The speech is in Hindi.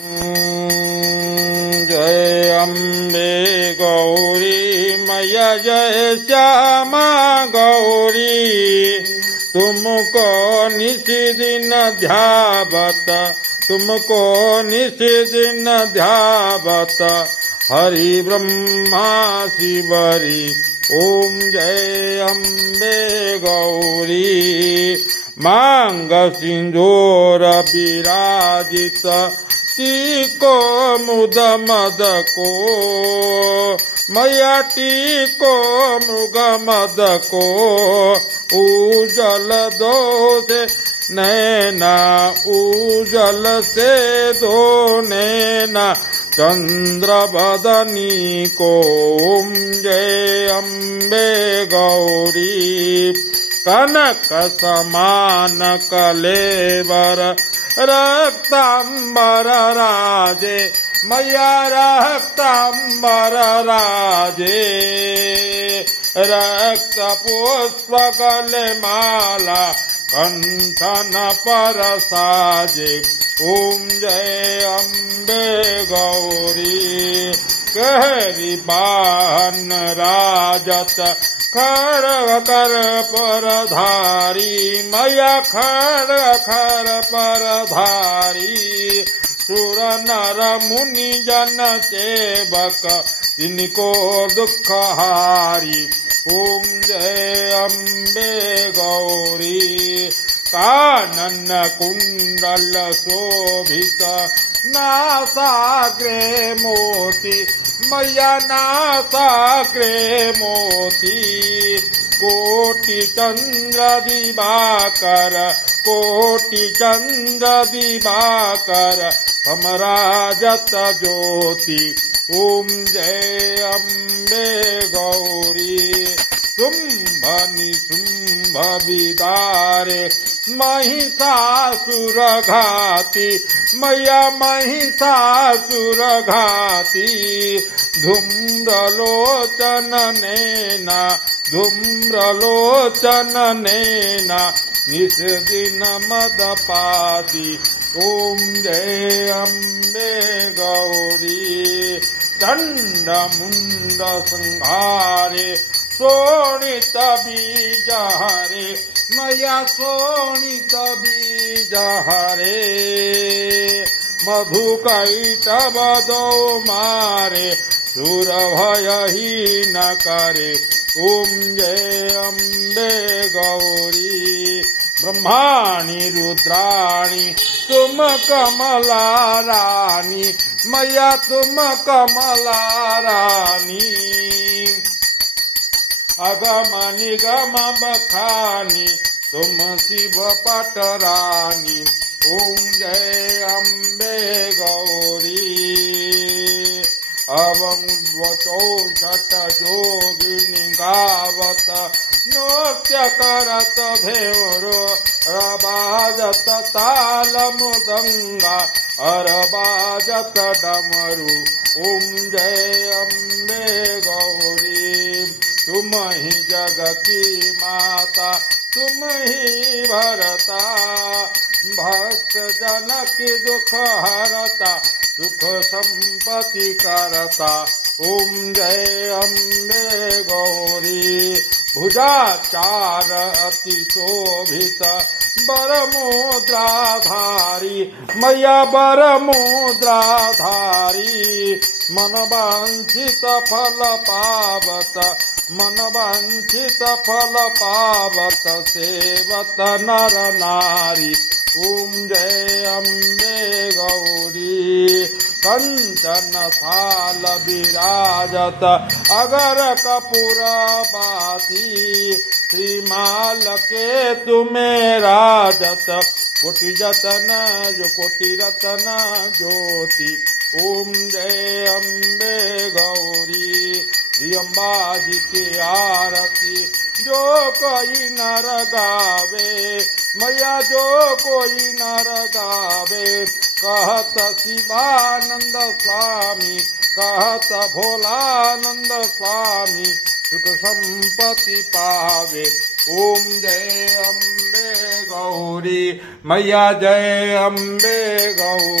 जय अम्बे गौरी मैया जय श्यामा गौरी तुमको निशिदिन ध्यावत तुमको निशिदिन ध्यावत हरि ब्रह्मा शिवरी ओम जय अम्बे गौरी मांग सिंदूर विराजित टीको मुद मद को मैया टीको मृग मद को उजल दो से नैना उजल से दो नैना चंद्र बदनी को ओम जय अम्बे गौरी कनक समान कलेवर रक्तांबर राजे मैया रक्तांबर राजे रक्त पुष्प गले माला कंठन पर साजे ओम जय अम्बे गौरी कहरी बाहन राजत खड़ग कर पर धारी मैया खड़ग खर पर धारी सुर नर मुनि जन सेवक जिनको दुख हारी ओम जय अम्बे गौरी कानन कुंडल शोभित नासाग्रे मोती मैया नासाग्रे मोती कोटि चंद्र दिवाकर कोटि चंद्र दिवाकर समराजत ज्योति ओम जय अम्बे गौरी शुंभ निशुंभ विदारे महिषासुर घाती मैया महिषासुर घाती धूम्रलोचन नैना धूम्रलोचन नैना निषदिन मदपाती ओम जय अम्बे गौरी चंड मुंड संहारे शोणित बीज हरे मैया शोणित बीज हरे मधु कैटव दो मारे सुर भय ही न करे ओम जय अम्बे गौरी ब्रह्माणि रुद्राणि तुम कमला रानी मैया तुम कमला रानी अगम निगम बखानी तुम शिव पटरानी ओम जय अम्बे गौरी अवचौषट जोगिनी गावत नृत्य करत भेरो रबाजत ताल मृदंगा अरबाजत डमरू ओम जय अम्बे गौरी तुम ही जग की माता तुम ही भरता भक्त जन की दुख हरता सुख संपत्ति करता ओम जय अम्बे गौरी भुजाचार अति शोभित बर मुद्राधारी मैया बर मुद्राधारी मन वांछित फल पावत मन वांछित फल पावत सेवत नर नारी ओम जय अम्बे गौरी कंचन थाल विराजत अगर कपूर बाती श्रीमाल के तुम्हें राजत कोटि जतन जो कोटि रतन ज्योति ओम जय अम्बे गौरी श्री अम्बा जी की आरती जो कोई नर गावे मैया जो कोई नर गावे कहत शिवानंद स्वामी कहत भोलानंद स्वामी सुख संपत्ति पावे ओम जय अम्बे गौरी मैया जय अम्बे गौरी।